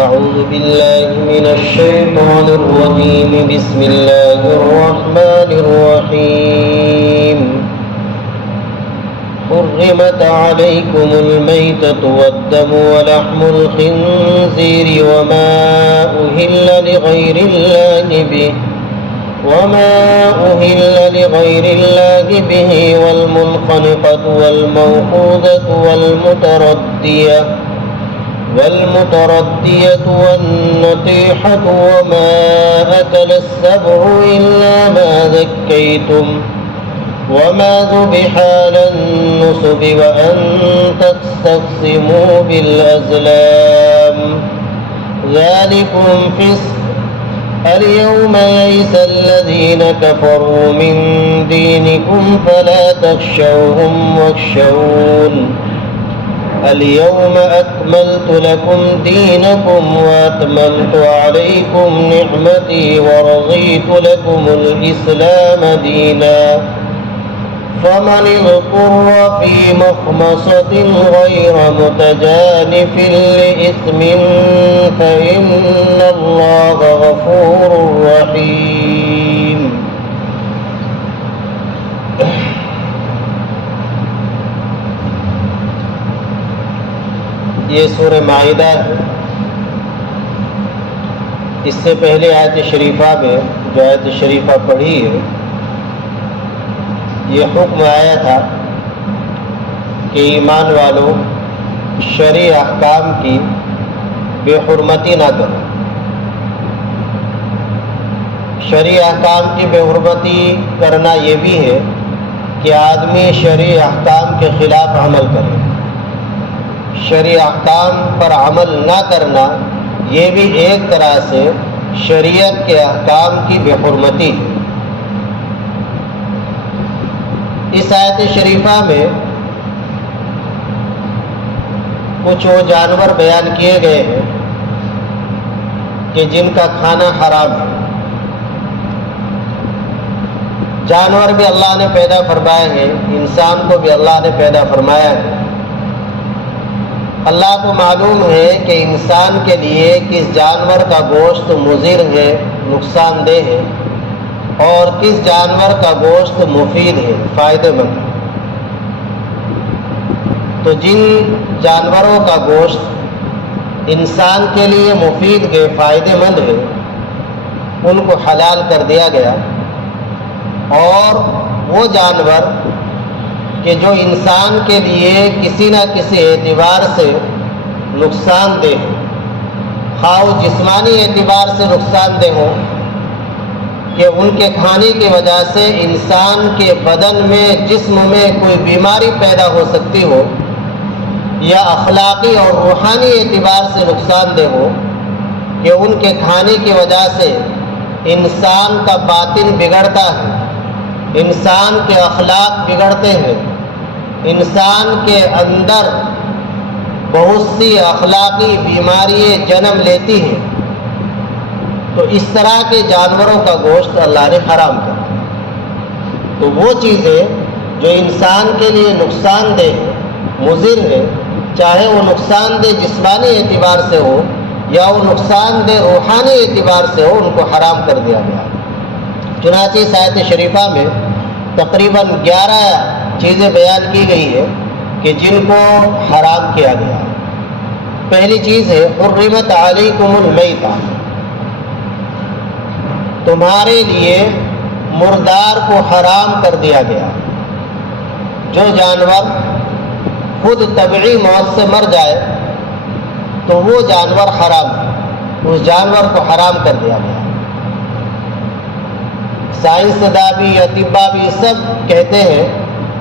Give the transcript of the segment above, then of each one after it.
أعوذ بالله من الشيطان الرجيم. بسم الله الرحمن الرحيم. حرمت عليكم الميتة والدم ولحم الخنزير وما أهل لغير الله به والمنخنقة والموقوذة والمتردية والنطيحة وما أكل السبع إلا ما ذكيتم وما ذبح على النصب وأن تستقسموا بالأزلام ذلكم فسق. اليوم يئس الذين كفروا من دينكم فلا تخشوهم واخشون. اليوم أكملت لكم دينكم وأتممت عليكم نعمتي ورضيت لكم الإسلام دينا. فمن اضطر في مخمصة غير متجانف لإثم فإن الله غفور رحيم. یہ سورہ مائدہ ہے. اس سے پہلے آیت شریفہ میں جو آیت شریفہ پڑھی ہے یہ حکم آیا تھا کہ ایمان والوں شرعی احکام کی بے حرمتی نہ کرو. شرعی احکام کی بے حرمتی کرنا یہ بھی ہے کہ آدمی شرعی احکام کے خلاف عمل کرے. شرعی احکام پر عمل نہ کرنا یہ بھی ایک طرح سے شریعت کے احکام کی بے حرمتی ہے. اس آیت شریفہ میں کچھ وہ جانور بیان کیے گئے ہیں کہ جن کا کھانا حرام ہے. جانور بھی اللہ نے پیدا فرمائے ہیں، انسان کو بھی اللہ نے پیدا فرمایا ہے. اللہ کو معلوم ہے کہ انسان کے لیے کس جانور کا گوشت مضر ہے، نقصان دہ ہے، اور کس جانور کا گوشت مفید ہے، فائدہ مند ہے. تو جن جانوروں کا گوشت انسان کے لیے مفید ہے، فائدہ مند ہے، ان کو حلال کر دیا گیا. اور وہ جانور کہ جو انسان کے لیے کسی نہ کسی اعتبار سے نقصان دہ ہے، خواہ جسمانی اعتبار سے نقصان دہ ہو کہ ان کے کھانے کی وجہ سے انسان کے بدن میں، جسم میں کوئی بیماری پیدا ہو سکتی ہو، یا اخلاقی اور روحانی اعتبار سے نقصان دہ ہو کہ ان کے کھانے کی وجہ سے انسان کا باطن بگڑتا ہے، انسان کے اخلاق بگڑتے ہیں، انسان کے اندر بہت سی اخلاقی بیماریاں جنم لیتی ہیں. تو اس طرح کے جانوروں کا گوشت اللہ نے حرام کر دیا. تو وہ چیزیں جو انسان کے لیے نقصان دہ ہے، مضر ہے، چاہے وہ نقصان دہ جسمانی اعتبار سے ہو یا وہ نقصان دہ روحانی اعتبار سے ہو، ان کو حرام کر دیا گیا. چنانچہ اس آیت شریفہ میں تقریباً 11 چیزیں بیان کی گئی ہے کہ جن کو حرام کیا گیا. پہلی چیز ہے حرمت علیکم المیتہ، تمہارے لیے مردار کو حرام کر دیا گیا. جو جانور خود طبعی موت سے مر جائے تو وہ جانور حرام ہے، اس جانور کو حرام کر دیا گیا. سائنسداں بھی، اطباء بھی سب کہتے ہیں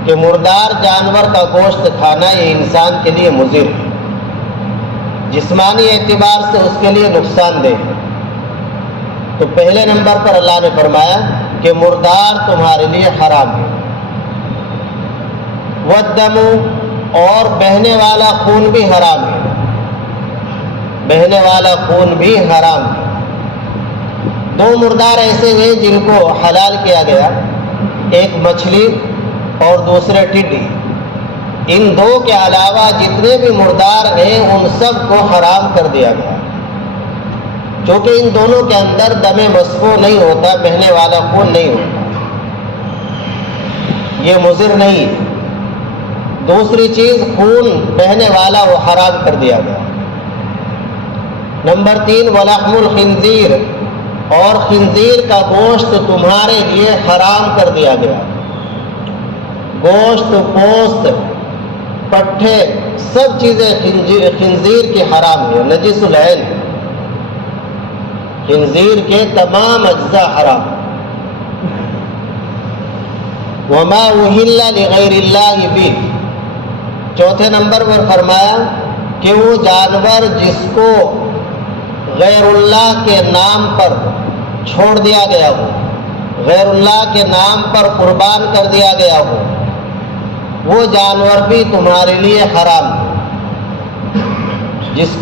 کہ مردار جانور کا گوشت کھانا یہ انسان کے لیے مضر ہے، جسمانی اعتبار سے اس کے لیے نقصان دہ ہے. تو پہلے نمبر پر اللہ نے فرمایا کہ مردار تمہارے لیے حرام ہے. والدم، اور بہنے والا خون بھی حرام ہے، بہنے والا خون بھی حرام ہے. دو مردار ایسے ہیں جن کو حلال کیا گیا، ایک مچھلی اور دوسرے ٹڈی. ان دو کے علاوہ جتنے بھی مردار ہیں ان سب کو حرام کر دیا گیا. چونکہ ان دونوں کے اندر دم مسفوح نہیں ہوتا، بہنے والا خون نہیں ہوتا، یہ مضر نہیں۔ دوسری چیز، خون بہنے والا وہ حرام کر دیا گیا۔ نمبر 3، ولحم الخنزیر، اور خنزیر کا گوشت تمہارے لیے حرام کر دیا گیا۔ گوشت، پوست، پٹھے، سب چیزیں خنزیر کی حرام ہیں، نجس العین، خنزیر کے تمام اجزاء حرام۔ وما اہل لغیر اللہ بہ، چوتھے نمبر پر فرمایا کہ وہ جانور جس کو غیر اللہ کے نام پر چھوڑ دیا گیا ہو، غیر اللہ کے نام پر قربان کر دیا گیا ہو، وہ جانور بھی تمہارے لیے حرام ہے، جس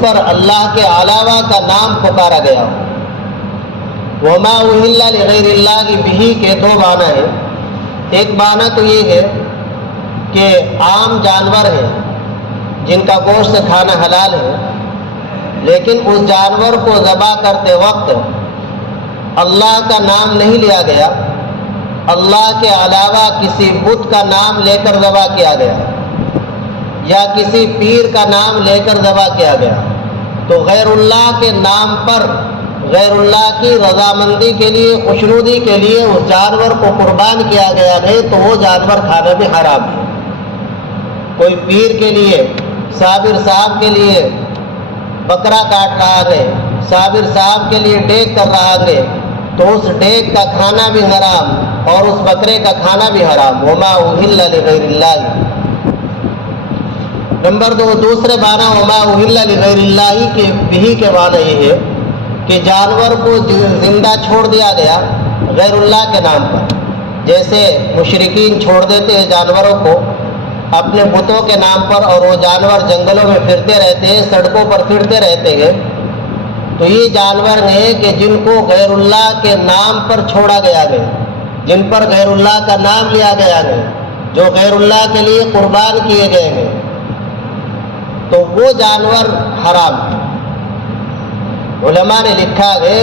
پر اللہ کے علاوہ کا نام پکارا گیا ہو۔ وما اہل لغیر اللہ بہ کے دو معنی ہیں۔ ایک معنی تو یہ ہے کہ عام جانور ہیں جن کا گوشت کھانا حلال ہے، لیکن اس جانور کو ذبح کرتے وقت اللہ کا نام نہیں لیا گیا، اللہ کے علاوہ کسی بت کا نام لے کر ذبح کیا گیا یا کسی پیر کا نام لے کر ذبح کیا گیا، تو غیر اللہ کے نام پر غیر اللہ کی رضامندی کے لیے، خوشنودی کے لیے اس جانور کو قربان کیا گیا نہیں، تو وہ جانور کھانا بھی حرام ہے۔ کوئی پیر کے لیے، صابر صاحب کے لیے بکرا کاٹ رہا ہے، صابر صاحب کے لیے ڈیک کر رہا ہے، تو اس ڈیک کا کھانا بھی حرام اور اس بکرے کا کھانا بھی حرام۔ وما اہل لغیر اللہ۔ نمبر 2، دوسرے معنی وما اہل لغیر اللہ کے بھی کے معنی یہ ہے کہ جانور کو زندہ چھوڑ دیا گیا غیر اللہ کے نام پر، جیسے مشرکین چھوڑ دیتے ہیں جانوروں کو اپنے بتوں کے نام پر، اور وہ جانور جنگلوں میں پھرتے رہتے ہیں، سڑکوں پر پھرتے رہتے ہیں، تو یہ جانور ہیں کہ جن کو غیر اللہ کے نام پر چھوڑا گیا ہے، جن پر غیر اللہ کا نام لیا گیا ہے، جو غیر اللہ کے لیے قربان کیے گئے ہیں، تو وہ جانور حرام ہے۔ علماء نے لکھا ہے،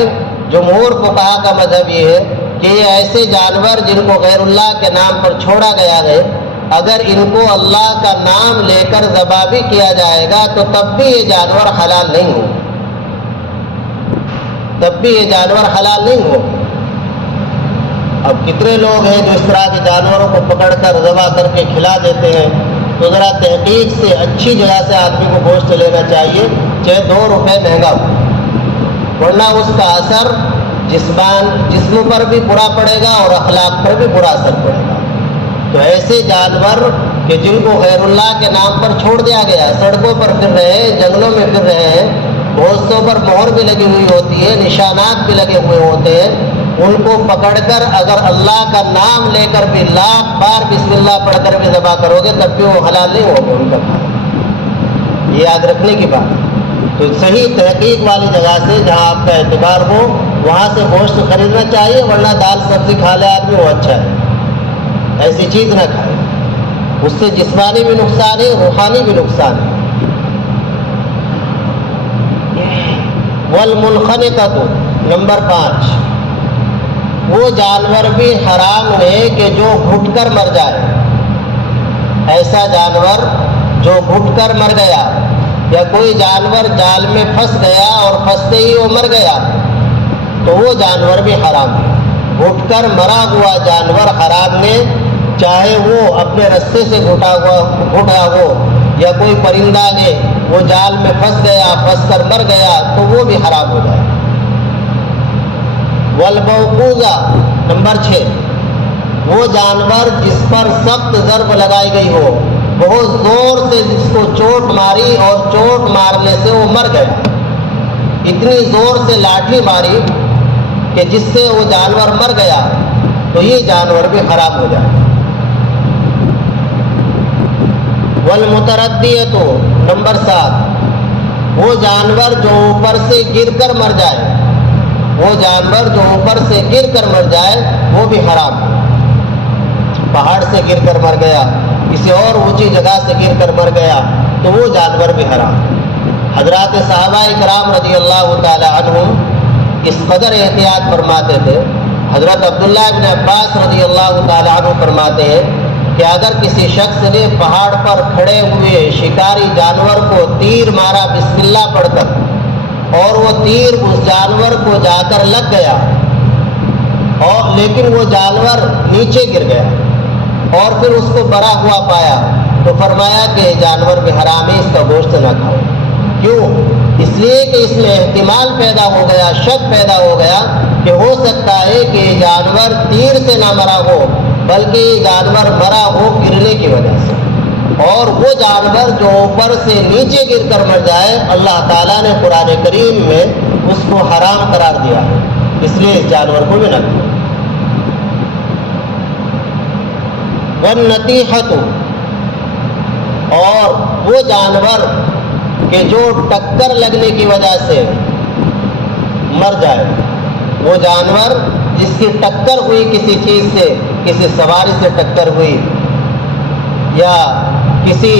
جمہور فقہا کا مذہب یہ ہے کہ یہ ایسے جانور جن کو غیر اللہ کے نام پر چھوڑا گیا ہے، اگر ان کو اللہ کا نام لے کر ذبح بھی کیا جائے گا تو تب بھی یہ جانور حلال نہیں ہو، تب بھی یہ جانور حلال نہیں ہو۔ اب کتنے لوگ ہیں جو اس طرح کے جانوروں کو پکڑ کر ذبح کر کے کھلا دیتے ہیں، تو ذرا تحقیق سے اچھی جگہ سے آدمی کو گوشت لینا چاہیے، چاہے 2 روپے مہنگا ہو، ورنہ اس کا اثر جسم پر بھی برا پڑے گا اور اخلاق پر بھی برا اثر پڑے گا۔ تو ایسے جانور کہ جن کو غیر اللہ کے نام پر چھوڑ دیا گیا، سڑکوں پر پھر رہے ہیں، جنگلوں میں پھر رہے ہیں، گوشتوں پر مہر بھی لگی ہوئی ہوتی ہے، نشانات بھی لگے ہوئے ہوتے ہیں، ان کو پکڑ کر اگر اللہ کا نام لے کر بھی 1,00,000 بار بسم اللہ پڑھ کر بھی ذبح کرو گے تب بھی وہ حلال نہیں ہوگا ان کا کھانا۔ یہ یاد رکھنے کی بات ہے۔ تو صحیح تحقیق والی جگہ سے جہاں آپ کا اعتبار ہو وہاں سے گوشت خریدنا چاہیے، ورنہ دال سبزی کھا لے آدمی وہ اچھا ہے، ایسی چیز نہ کھائے، اس سے جسمانی بھی نقصان ہے، روحانی بھی نقصان ہے۔ والمنخنقۃ، نمبر 5، وہ جانور بھی حرام ہے کہ جو گھٹ کر مر جائے۔ ایسا جانور جو گھٹ کر مر گیا، یا کوئی جانور جال میں پھنس گیا اور پھنستے ہی وہ مر گیا، تو وہ جانور بھی حرام ہے۔ گھٹ کر مرا ہوا جانور حرام ہے، چاہے وہ اپنے رستے سے گھٹا ہو یا کوئی پرندہ ہے وہ جال میں پھنس گیا، پھنس کر مر گیا، تو وہ بھی حرام ہو جائے۔ والموقوذہ، نمبر 6، وہ جانور جس پر سخت ضرب لگائی گئی ہو، بہت زور سے جس کو چوٹ ماری اور چوٹ مارنے سے وہ مر گیا، اتنی زور سے لاٹھی ماری کہ جس سے وہ جانور مر گیا، تو یہ جانور بھی حرام ہو جائے۔ والمتردیۃ، نمبر 7، وہ جانور جو اوپر سے گر کر مر جائے، وہ جانور جو اوپر سے گر کر مر جائے وہ بھی حرام ہے۔ پہاڑ سے گر کر مر گیا، کسی اور اونچی جگہ سے گر کر مر گیا، تو وہ جانور بھی حرام ہے۔ حضرات صحابہ کرام رضی اللہ تعالی عنہم اس قدر احتیاط فرماتے تھے. حضرت عبداللہ ابن عباس رضی اللہ تعالی عنہ فرماتے ہیں کہ اگر کسی شخص نے پہاڑ پر کھڑے ہوئے شکاری جانور کو تیر مارا بسم اللہ پڑھ کر اور وہ تیر اس جانور کو جا کر لگ گیا اور لیکن وہ جانور نیچے گر گیا اور پھر اس کو مرا ہوا پایا تو فرمایا کہ جانور بھی حرام ہے, اس کا گوشت نہ کھاؤ. کیوں؟ اس لیے کہ اس میں احتمال پیدا ہو گیا, شک پیدا ہو گیا کہ ہو سکتا ہے کہ یہ جانور تیر سے نہ مرا ہو بلکہ یہ جانور مرا ہو گرنے کی وجہ سے, اور وہ جانور جو اوپر سے نیچے گر کر مر جائے اللہ تعالیٰ نے قرآن کریم میں اس کو حرام قرار دیا ہے, اس لیے اس جانور کو بھی نہ کھاؤ. والنطیحۃ, اور وہ جانور کہ جو ٹکر لگنے کی وجہ سے مر جائے, وہ جانور جس کی ٹکر ہوئی کسی چیز سے, کسی سواری سے ٹکر ہوئی یا کسی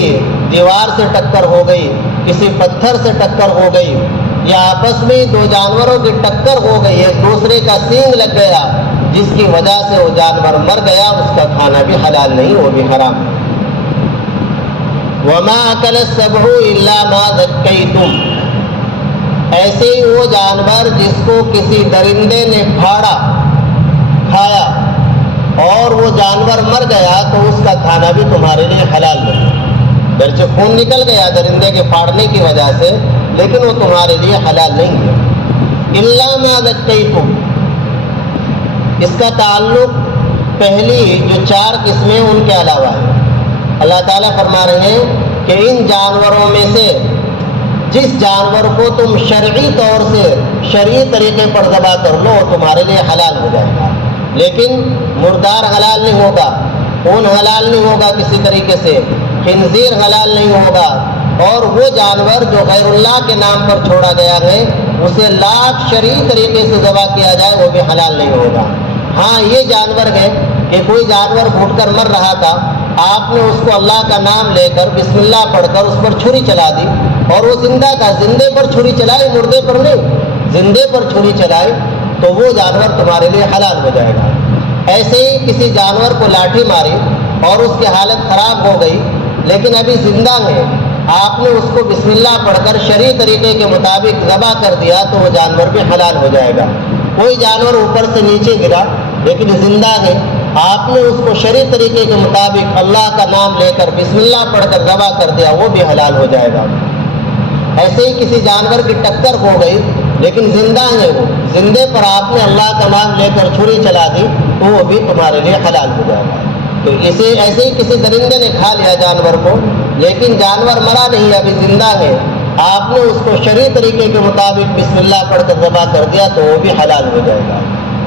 دیوار سے ٹکر ہو گئی, کسی پتھر سے ٹکر ہو گئی, یا آپس میں دو جانوروں کی ٹکر ہو گئی, ایک دوسرے کا سینگ لگ گیا جس کی وجہ سے وہ جانور مر گیا, اس کا کھانا بھی حلال نہیں, وہ بھی حرام ہے. وما اکل السبع الا ما ذکیتم, ایسے ہی وہ جانور جس کو کسی درندے نے پھاڑا کھایا اور وہ جانور مر گیا تو اس کا کھانا بھی تمہارے لیے حلال نہیں. گرچہ خون نکل گیا درندے کے پھاڑنے کی وجہ سے لیکن وہ تمہارے لیے حلال نہیں ہے. الا ما ذکیتم, اس کا تعلق پہلی جو 4 قسمیں ان کے علاوہ ہے. اللہ تعالیٰ فرما رہے ہیں کہ ان جانوروں میں سے جس جانور کو تم شرعی طور سے شرعی طریقے پر ذبح کر لو تمہارے لیے حلال ہو جائے گا, لیکن مردار حلال نہیں ہوگا, خون حلال نہیں ہوگا کسی طریقے سے, خنزیر حلال نہیں ہوگا, اور وہ جانور جو غیر اللہ کے نام پر چھوڑا گیا ہے اسے لاکھ شرعی طریقے سے ذبح کیا جائے وہ بھی حلال نہیں ہوگا. ہاں یہ جانور ہے کہ کوئی جانور گھٹ کر مر رہا تھا, آپ نے اس کو اللہ کا نام لے کر بسم اللہ پڑھ کر اس پر چھری چلا دی اور وہ زندہ تھا, زندے پر چھری چلائی, مردے پر نہیں, زندے پر چھری چلائی تو وہ جانور تمہارے لیے حلال ہو جائے گا. ایسے ہی کسی جانور کو لاٹھی ماری اور اس کی حالت خراب ہو گئی لیکن ابھی زندہ ہے, آپ نے اس کو بسم اللہ پڑھ کر شرعی طریقے کے مطابق ذبح کر دیا تو وہ جانور بھی حلال ہو جائے گا. کوئی جانور اوپر سے نیچے گرا لیکن زندہ ہے, آپ نے اس کو شرعی طریقے کے مطابق اللہ کا نام لے کر بسم اللہ پڑھ کر ذبح کر دیا وہ بھی حلال ہو جائے گا. ایسے ہی کسی جانور کی ٹکر ہو گئی لیکن زندہ ہے, وہ زندے پر آپ نے اللہ کا نام لے کر چھری چلا دی تو وہ بھی تمہارے لیے حلال ہو جائے گا. تو اسے ایسے ہی کسی درندے نے کھا لیا جانور کو لیکن جانور مرا نہیں, ابھی زندہ ہے, آپ نے اس کو شرعی طریقے کے مطابق بسم اللہ پڑھ کر ذبح کر دیا تو وہ بھی حلال ہو جائے گا.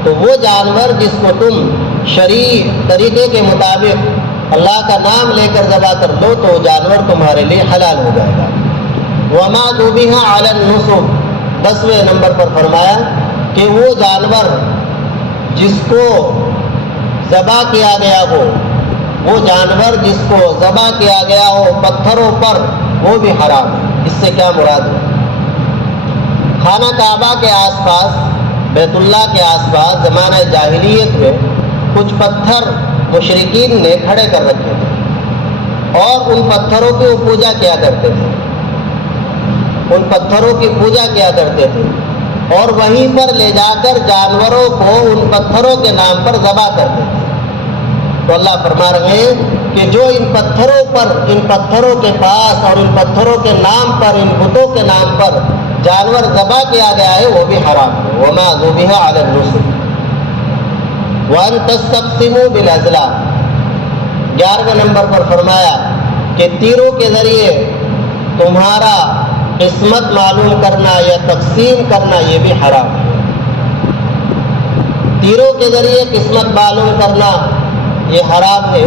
تو وہ جانور جس کو تم شرعی طریقے کے مطابق اللہ کا نام لے کر ذبح کر دو تو جانور تمہارے لیے حلال ہو جائے گا. وما ذبح علی النصب, 10ویں نمبر پر فرمایا کہ وہ جانور جس کو ذبح کیا گیا ہو, وہ جانور جس کو ذبح کیا گیا ہو پتھروں پر وہ بھی حرام ہے. اس سے کیا مراد ہے؟ خانہ کعبہ کے آس پاس, بیت اللہ کے آس پاس زمانہ جاہلیت میں کچھ پتھر مشرکین نے کھڑے کر رکھے تھے اور ان پتھروں کی وہ پوجا کیا کرتے تھے, ان پتھروں کی پوجا کیا کرتے تھے اور وہیں پر لے جا کر جانوروں کو ان پتھروں کے نام پر ذبح کرتے تھے. تو اللہ فرما رہے ہیں کہ جو ان پتھروں پر, ان پتھروں کے پاس اور ان پتھروں کے نام پر, ان بتوں کے نام پر جانور ذبح کیا گیا ہے وہ بھی حرام ہے. وما ذبح علی النصب وان تستقسموا بالازلام, 11ویں نمبر پر فرمایا کہ تیروں کے ذریعے تمہارا قسمت معلوم کرنا یا تقسیم کرنا یہ بھی حرام ہے. تیروں کے ذریعے قسمت معلوم کرنا یہ حرام ہے.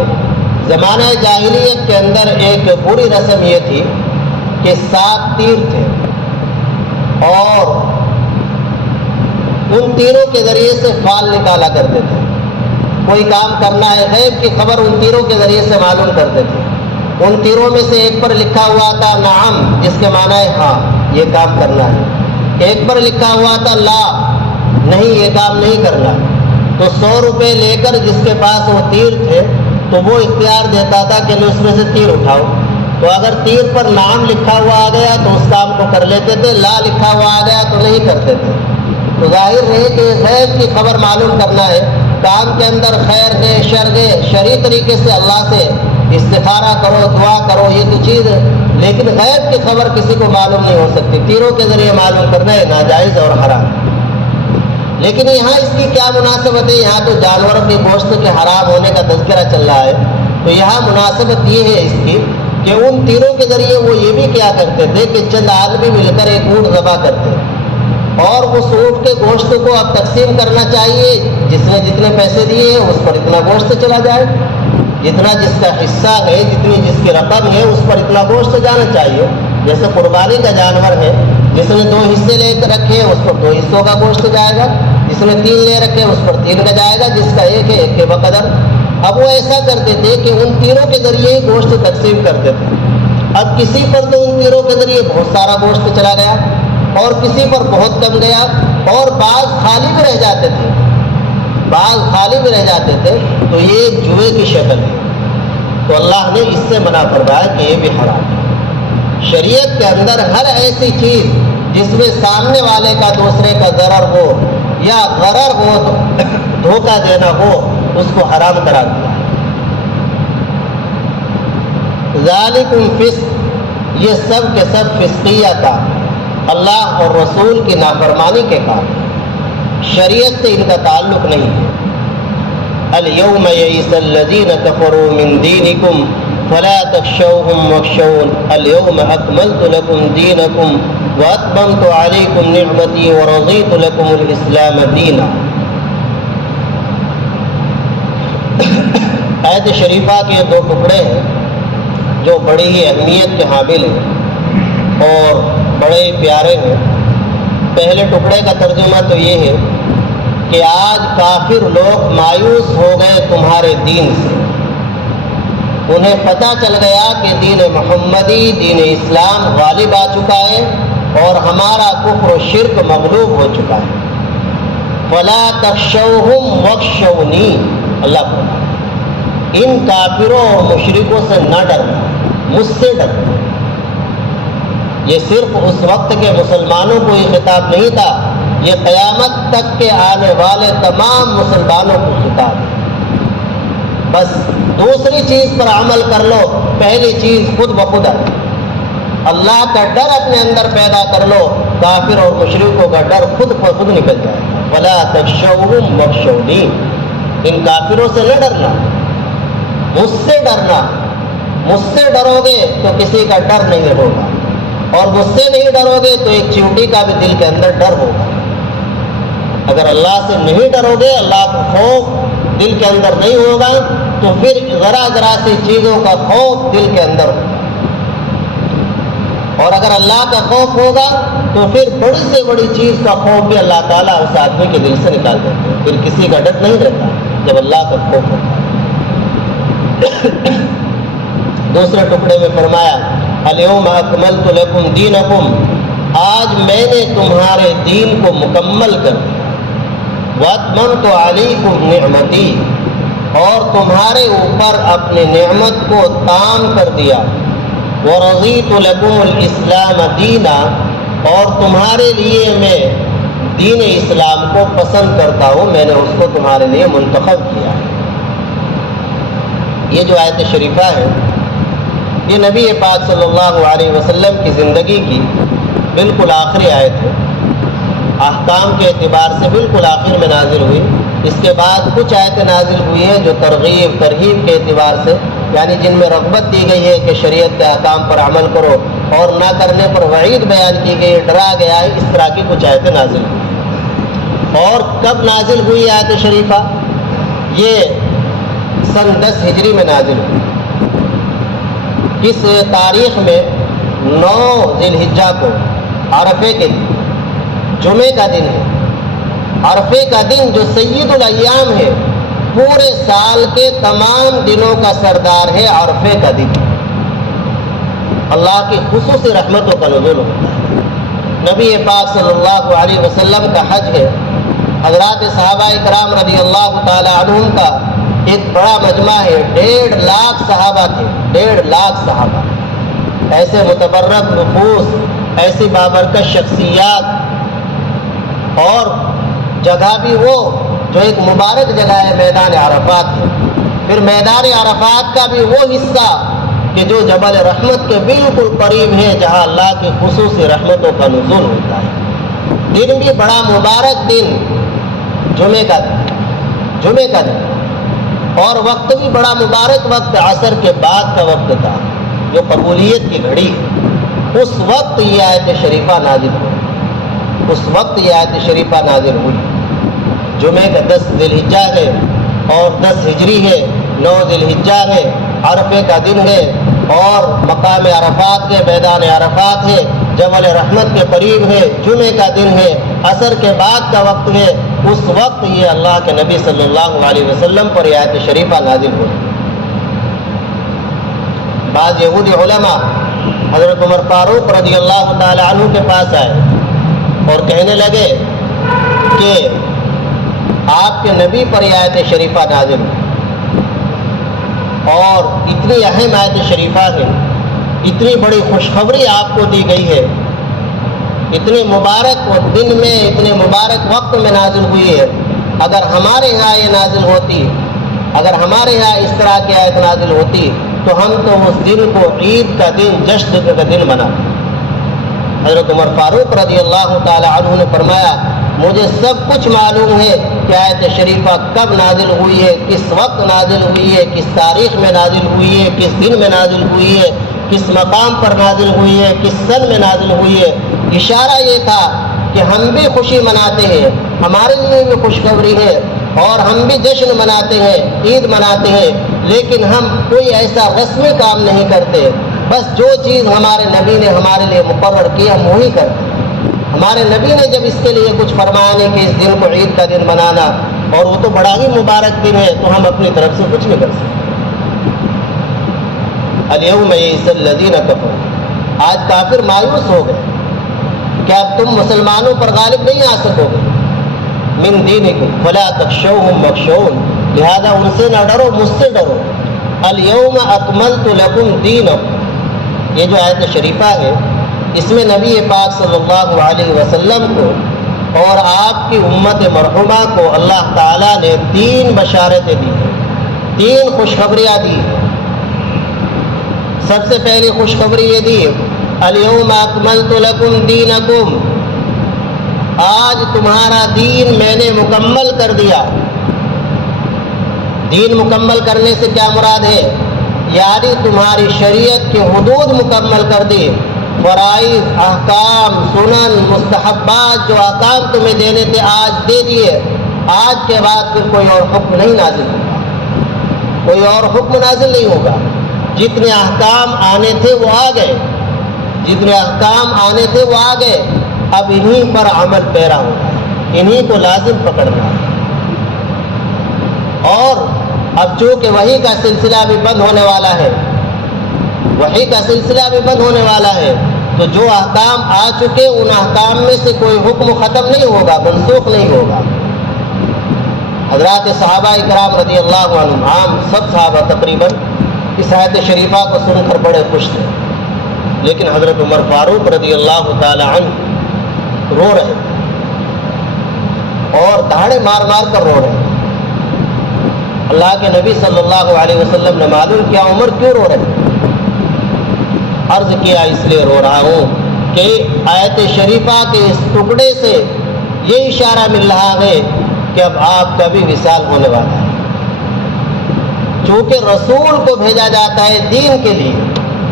زمانہ جاہلیت کے اندر ایک بری رسم یہ تھی کہ 7 تیر تھے اور ان تیروں کے ذریعے سے فال نکالا کرتے تھے. کوئی کام کرنا ہے غیب کی خبر ان تیروں کے ذریعے سے معلوم کرتے تھے. ان تیروں میں سے ایک پر لکھا ہوا تھا نعم, جس کے معنی ہے ہاں, یہ کام کرنا ہے۔ ایک پر لکھا ہوا تھا لا، نہیں یہ کام نہیں کرنا، تو 100 روپے لے کر جس کے پاس وہ تیر تھے تو وہ اختیار دیتا تھا کہ لو اس میں سے تیر اٹھاؤ، تو اگر تیر پر نام لکھا ہوا آ گیا تو اس کام کو کر لیتے تھے، لا لکھا ہوا آ گیا تو نہیں کرتے تھے۔ تو ظاہر ہے کہ غیب کی خبر معلوم کرنا ہے، کام کے اندر خیر ہے شر ہے، شرعی طریقے سے اللہ سے استخارہ کرو، دعا کرو، یہ تو چیز ہے، لیکن غیب کی خبر کسی کو معلوم نہیں ہو سکتی، تیروں کے ذریعے معلوم کرنا ہے ناجائز اور حرام۔ لیکن یہاں اس کی کیا مناسبت ہے؟ یہاں تو جانوروں کے گوشت کے حرام ہونے کا تذکرہ چل رہا ہے، تو یہاں مناسبت یہ ہے اس کی کہ ان تیروں کے ذریعے وہ یہ بھی کیا کرتے تھے کہ چند آدمی مل کر ایک اونٹ ذبح کرتے اور اس اونٹ کے گوشت کو اب تقسیم کرنا چاہیے، جس نے جتنے پیسے دیے ہیں اس پر اتنا گوشت چلا جائے، جتنا جس کا حصہ ہے، جتنی جس کی رقم ہے اس پر اتنا گوشت جانا چاہیے۔ جیسے قربانی کا جانور ہے، جس نے 2 حصے لے کر رکھے اس پر 2 حصوں کا گوشت جائے گا، جس نے 3 لے رکھے اس پر 3 کا جائے گا، جس کا 1 ہے 1 کے بقدر۔ اب وہ ایسا کرتے تھے کہ ان تیروں کے ذریعے ہی گوشت تقسیم کرتے تھے۔ اب کسی پر تو ان تیروں کے ذریعے بہت سارا گوشت چلا گیا اور کسی پر بہت کم گیا، اور بعض خالی بھی رہ جاتے تھے، بعض خالی بھی رہ جاتے تھے، تو یہ جوئے کی شکل ہے۔ تو اللہ نے اس سے منع فرمایا کہ یہ بھی حرام ہے۔ شریعت کے اندر ہر ایسی چیز جس میں سامنے والے کا دوسرے کا ضرر ہو یا غرر ہو، دھوکہ دینا ہو، اس کو حرام کرا دیا۔ ذالکم فسق، یہ سب کے سب فسقیہ کا، اللہ اور رسول کی نافرمانی کے کام، شریعت سے ان کا تعلق نہیں ہے۔ الیوم یئس الذین کفروا من دینکم فلا تخشوهم واخشون اليوم اکملت لکم دینکم واتممت علیکم نعمتی ورضیت لکم الاسلام دینا۔ آیت شریفہ کے 2 ٹکڑے ہیں جو بڑی ہی اہمیت کے حامل ہیں اور بڑے پیارے ہیں۔ پہلے ٹکڑے کا ترجمہ تو یہ ہے کہ آج کافر لوگ مایوس ہو گئے تمہارے دین سے، انہیں پتہ چل گیا کہ دین محمدی، دین اسلام غالب آ چکا ہے اور ہمارا کفر و شرک مغلوب ہو چکا ہے۔ فلا تخشوہم واخشونی، اللہ فرماتا ان کافروں اور مشرکوں سے نہ ڈرنا، مجھ سے ڈرنا۔ یہ صرف اس وقت کے مسلمانوں کو یہ خطاب نہیں تھا، یہ قیامت تک کے آنے والے تمام مسلمانوں کو خطاب ہے۔ بس دوسری چیز پر عمل کر لو، پہلی چیز خود بخود ہے، اللہ کا ڈر اپنے اندر پیدا کر لو، کافر اور مشرکوں کا ڈر خود بخود نکل جائے گا۔ فلا تخشوہم واخشونی، ان کافروں سے نہ ڈرنا، مجھ سے ڈرنا۔ مجھ سے ڈرو گے تو کسی کا ڈر نہیں ہوگا، اور مجھ سے نہیں ڈرو گے تو ایک چیونٹی کا بھی دل کے اندر ڈر ہوگا۔ اگر اللہ سے نہیں ڈرو گے، اللہ کا خوف دل کے اندر نہیں ہوگا، تو پھر ذرا ذرا سی چیزوں کا خوف دل کے اندر ہوگا، اور اگر اللہ کا خوف ہوگا تو پھر بڑی سے بڑی چیز کا خوف بھی اللہ تعالیٰ اس آدمی کے دل سے نکال دیتے ہیں، پھر کسی کا ڈر نہیں رہتا جب اللہ کا خوف ہوتا ہے۔ دوسرے ٹکڑے میں فرمایا الیوم اکملت لکم دینکم، آج میں نے تمہارے دین کو مکمل کر دیا، واتممت علیکم نعمتی، اور تمہارے اوپر اپنی نعمت کو تام کر دیا، ورضیت لکم الاسلام دینا، اور تمہارے لیے میں دین اسلام کو پسند کرتا ہوں، میں نے اس کو تمہارے لیے منتخب کیا۔ یہ جو آیت شریفہ ہے یہ نبی پاک صلی اللہ علیہ وسلم کی زندگی کی بالکل آخری آیت ہے، احکام کے اعتبار سے بالکل آخر میں نازل ہوئی۔ اس کے بعد کچھ آیتیں نازل ہوئی ہیں جو ترغیب ترہیب کے اعتبار سے، یعنی جن میں رغبت دی گئی ہے کہ شریعت کے احکام پر عمل کرو، اور نہ کرنے پر وعید بیان کی گئی ہے، ڈرا گیا ہے، اس طرح کی کچھ آیتیں نازل ہوئی۔ اور کب نازل ہوئی آیت شریفہ؟ یہ سن 10 ہجری میں نازل ہوئی۔ کس تاریخ میں؟ 9 ذی الحجہ کو، عرفے کے دن، جمعے کا دن ہے۔ عرفے کا دن جو سید الایام ہے، پورے سال کے تمام دنوں کا سردار ہے، عرفے کا دن اللہ کی خصوصی رحمتوں کا نزول ہوتا ہے۔ نبی پاک صلی اللہ علیہ وسلم کا حج ہے، حضرات صحابہ کرام رضی اللہ تعالی عنہم کا ایک بڑا مجمع ہے، 1.5 لاکھ صحابہ تھے، 1.5 لاکھ صحابہ، ایسے متبرک نفوس، ایسی بابرکت شخصیات، اور جگہ بھی وہ جو ایک مبارک جگہ ہے میدان عرفات ہے، پھر میدان عرفات کا بھی وہ حصہ کہ جو جبل رحمت کے بالکل قریب ہے، جہاں اللہ کی خصوصی رحمتوں کا نزول ہوتا ہے۔ دن بھی بڑا مبارک دن، جمعے کا دن، اور وقت بھی بڑا مبارک وقت، عصر کے بعد کا وقت تھا جو قبولیت کی گھڑی ہے۔ اس وقت یہ آیت شریفہ نازل ہوئی، جمعے کا 10 ذی الحجہ ہے اور 10 ہجری ہے، 9 ذی الحجہ ہے، عرفے کا دن ہے، اور مقام عرفات کے میدان عرفات ہے، جبل رحمت کے قریب ہے، جمعے کا دن ہے، عصر کے بعد کا وقت ہے۔ اس وقت یہ اللہ کے نبی صلی اللہ علیہ وسلم پر یہ آیت شریفہ نازل ہوئی۔ بعض یہودی علماء حضرت عمر فاروق رضی اللہ تعالی عنہ کے پاس آئے اور کہنے لگے کہ آپ کے نبی پر یہ آیت شریفہ نازل ہوئی، اور اتنی اہم آیت شریفہ ہے، اتنی بڑی خوشخبری آپ کو دی گئی ہے، اتنے مبارک دن میں، اتنے مبارک وقت میں نازل ہوئی ہے۔ اگر ہمارے یہاں یہ نازل ہوتی، اگر ہمارے یہاں اس طرح کی آیت نازل ہوتی تو ہم تو اس دن کو عید کا دن، جشن کا دن بناتے۔ حضرت عمر فاروق رضی اللہ تعالی عنہ نے فرمایا مجھے سب کچھ معلوم ہے کہ آیت شریفہ کب نازل ہوئی ہے، کس وقت نازل ہوئی ہے، کس تاریخ میں نازل ہوئی ہے، کس دن میں نازل ہوئی ہے، کس مقام پر نازل ہوئی ہے، کس سن میں نازل ہوئی ہے۔ اشارہ یہ تھا کہ ہم بھی خوشی مناتے ہیں، ہمارے لیے بھی خوشخبری ہے، اور ہم بھی جشن مناتے ہیں، عید مناتے ہیں، لیکن ہم کوئی ایسا رسمی کام نہیں کرتے، بس جو چیز ہمارے نبی نے ہمارے لیے مقرر کی ہم وہی کرتے ہیں۔ ہمارے نبی نے جب اس کے لیے کچھ فرمایا نہیں کہ اس دن کو عید کا دن بنانا، اور وہ تو بڑا ہی مبارک دن ہے، تو ہم اپنی طرف سے کچھ نہیں کر سکتے۔ الیوم یئس الذین کفروا، آج کافر مایوس ہو گئے کہ اب تم مسلمانوں پر غالب نہیں آ سکو گے، من دینکم فلا تخشوہم واخشون، لہذا ان سے نہ ڈرو، مجھ سے ڈرو۔ الیوم اکملت لکم دینکم، یہ جو آیت شریفہ ہے اس میں نبی پاک صلی اللہ علیہ وسلم کو اور آپ کی امت مرحومہ کو اللہ تعالیٰ نے 3 بشارتیں دی، 3 خوشخبریاں دی۔ سب سے پہلی خوشخبری یہ دی الیوم اکملت لکم دینکم، آج تمہارا دین میں نے مکمل کر دیا۔ دین مکمل کرنے سے کیا مراد ہے؟ یعنی تمہاری شریعت کے حدود مکمل کر دی، فرائض، احکام، سنن، مستحبات جو احکام تمہیں دینے تھے آج دے دیے۔ آج کے بعد پھر کوئی اور حکم نہیں نازل ہوگا، کوئی اور حکم نازل نہیں ہوگا۔ جتنے احکام آنے تھے وہ آ گئے، جتنے احکام آنے تھے وہ آ گئے، اب انہی پر عمل پیرا ہوگا، انہی کو لازم پکڑنا ہے۔ اور اب چونکہ وحی کا سلسلہ بھی بند ہونے والا ہے، وحی کا سلسلہ بھی بند ہونے والا ہے، تو جو احکام آ چکے ان احکام میں سے کوئی حکم ختم نہیں ہوگا، منسوخ نہیں ہوگا۔ حضرات صحابہ کرام رضی اللہ عنہم، عام سب صحابہ تقریباً اس آیت شریفہ کو سن کر بڑے خوش تھے، لیکن حضرت عمر فاروق رضی اللہ تعالی عنہ رو رہے اور دہاڑے مار مار کر رو رہے۔ اللہ کے نبی صلی اللہ علیہ وسلم نے معلوم کیا عمر کیوں رو رہے؟ عرض کیا اس لیے رو رہا ہوں کہ آیت شریفہ کے اس ٹکڑے سے یہ اشارہ مل رہا ہے کہ اب آپ کا بھی وصال ہونے والا ہے۔ چونکہ رسول کو بھیجا جاتا ہے دین کے لیے،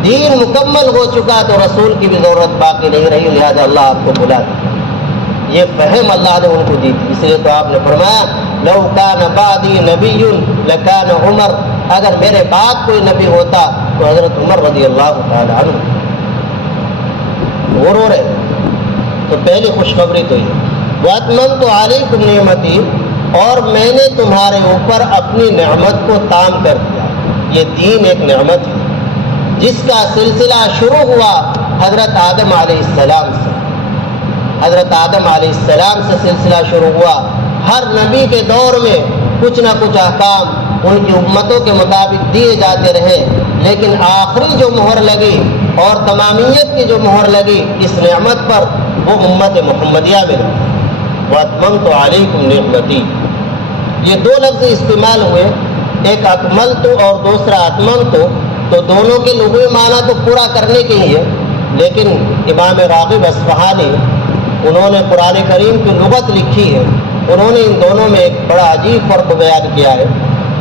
دین مکمل ہو چکا تو رسول کی بھی ضرورت باقی نہیں رہی، لہذا اللہ آپ کو بلا دیا۔ یہ فہم اللہ نے ان کو دی تھی، اس لیے تو آپ نے فرمایا لو کان بعدی نبی لکان عمر، اگر میرے بعد کوئی نبی ہوتا تو حضرت عمر رضی اللہ تعالی عنہ۔ وہ رو رہے، تو پہلی خوشخبری تو یہ وَأَتْمَمْتُ عَلَيْكُمْ نِعْمَتِي، اور میں نے تمہارے اوپر اپنی نعمت کو تام کر دیا۔ یہ دین ایک نعمت ہے جس کا سلسلہ شروع ہوا حضرت آدم علیہ السلام سے، حضرت آدم علیہ السلام سے سلسلہ شروع ہوا، ہر نبی کے دور میں کچھ نہ کچھ احکام ان کی امتوں کے مطابق دیے جاتے رہے، لیکن آخری جو مہر لگی اور تمامیت کی جو مہر لگی اس نعمت پر وہ امت محمدیہ میں لگی۔ وَأَتْمَمْتُ عَلَيْكُمْ نِعْمَتِي، یہ دو لفظ استعمال ہوئے، ایک اکملت اور دوسرا اتممت، تو دونوں کے لغوی معنی تو پورا کرنے کے ہی ہے، لیکن امام راغب اصفہانی انہوں نے قرآن کریم کی لغت لکھی ہے، انہوں نے ان دونوں میں ایک بڑا عجیب فرق بیان کیا ہے۔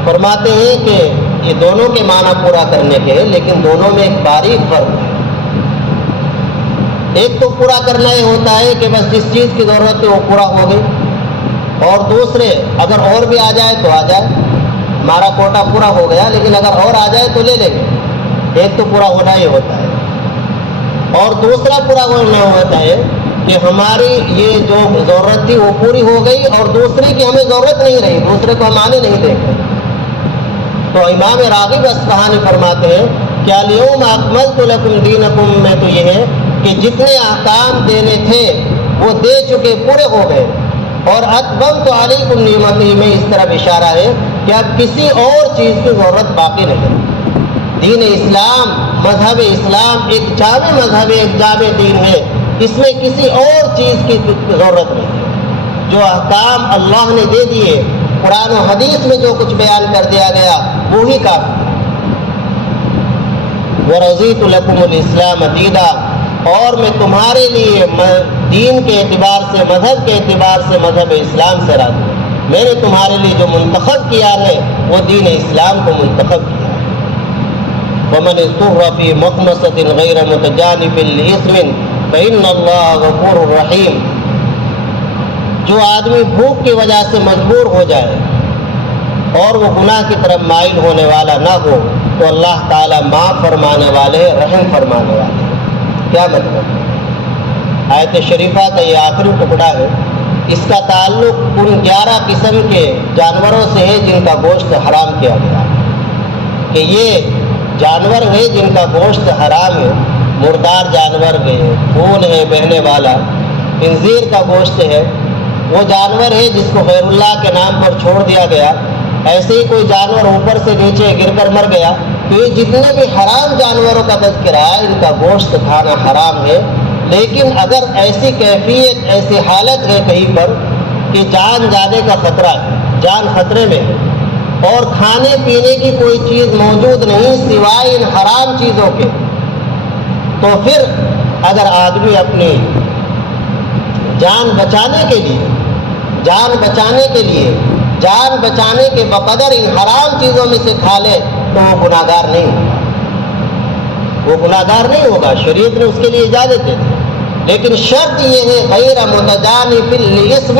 فرماتے ہیں کہ یہ دونوں کے معنی پورا کرنے کے ہیں، لیکن دونوں میں ایک باریک فرق ہے۔ ایک تو پورا کرنا یہ ہوتا ہے کہ بس جس چیز کی ضرورت ہے وہ پورا ہو گئی، اور دوسرے اگر اور بھی آ جائے تو آ جائے، ہمارا کوٹا پورا ہو گیا لیکن اگر اور آ جائے تو لے لیں گے۔ ایک تو پورا ہونا ہی ہوتا ہے، اور دوسرا پورا ہونا ہوتا ہے کہ ہماری یہ جو ضرورت تھی وہ پوری ہو گئی اور دوسری کی ہمیں ضرورت نہیں رہی، دوسرے کو ہم آنے نہیں دیں گے۔ تو امام راغب اصفہانی فرماتے ہیں کہ الیوم اکملت لکم دینکم میں تو یہ ہے کہ جتنے احکام دینے تھے وہ دے چکے، پورے ہو گئے، اور اتممت علیکم نعمتی میں اس طرف اشارہ ہے کہ اب کسی اور چیز کی ضرورت باقی نہیں۔ دین اسلام، مذہب اسلام ایک جامع مذہب ہے، ایک جامع دین ہے، اس میں کسی اور چیز کی ضرورت نہیں ہے۔ جو احکام اللہ نے دے دیے، قرآن و حدیث میں جو کچھ بیان کر دیا گیا وہی کافی ہے۔ وَرَضِيتُ لَكُمُ الْإِسْلَامَ دِينًا، اور میں تمہارے لیے دین کے اعتبار سے، مذہب کے اعتبار سے مذہب اسلام سے راضی ہوں۔ میں نے تمہارے لیے جو منتخب کیا ہے وہ دین اسلام کو منتخب کیا ہے۔ وَمَنِ اضْطُرَّ فِي مَخْمَصَةٍ غَيْرَ مُتَجَانِفٍ لِإِثْمٍ فَإِنَّ اللَّهَ غَفُورٌ رَحِيمٌ، جو آدمی بھوک کی وجہ سے مجبور ہو جائے اور وہ گناہ کی طرف مائل ہونے والا نہ ہو تو اللہ تعالیٰ معاف فرمانے والے، رحم فرمانے والے۔ کیا مطلب؟ آیت شریفہ کا یہ آخری ٹکڑا ہے، اس کا تعلق ان 11 قسم کے جانوروں سے ہے جن کا گوشت حرام کیا گیا، کہ یہ جانور ہے جن کا گوشت حرام ہے، مردار جانور ہے، خون ہے بہنے والا، خنزیر کا گوشت ہے، وہ جانور ہے جس کو غیر اللہ کے نام پر چھوڑ دیا گیا، ایسے ہی کوئی جانور اوپر سے نیچے گر کر مر گیا، تو یہ جتنے بھی حرام جانوروں کا تذکرہ ہے ان کا گوشت کھانا حرام ہے۔ لیکن اگر ایسی کیفیت، ایسی حالت ہے کہیں پر کہ جان جانے کا خطرہ ہے، جان خطرے میں ہے، اور کھانے پینے کی کوئی چیز موجود نہیں سوائے ان حرام چیزوں کے، تو پھر اگر آدمی اپنی جان بچانے کے لیے، جان بچانے کے بقدر ان حرام چیزوں میں سے کھا لے تو وہ گناہگار نہیں ہوگا، وہ گناہگار نہیں ہوگا۔ شریعت نے اس کے لیے اجازت دی، لیکن شرط یہ ہے غیر متجانف لاسم،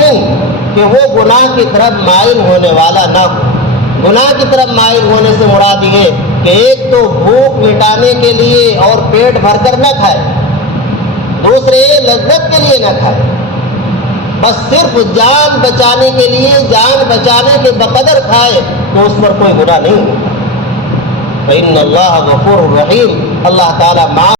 کہ وہ گناہ کی طرف مائل ہونے والا نہ ہو۔ گناہ کی طرف مائل ہونے سے مراد یہ ہے کہ ایک تو بھوک مٹانے کے لیے اور پیٹ بھر کر نہ کھائے، دوسرے لذت کے لیے نہ کھائے، بس صرف جان بچانے کے لیے، جان بچانے کے بقدر کھائے تو اس پر کوئی گناہ نہیں ہوگا۔ فإن اللہ غفور رحیم، اللہ تعالیٰ معاف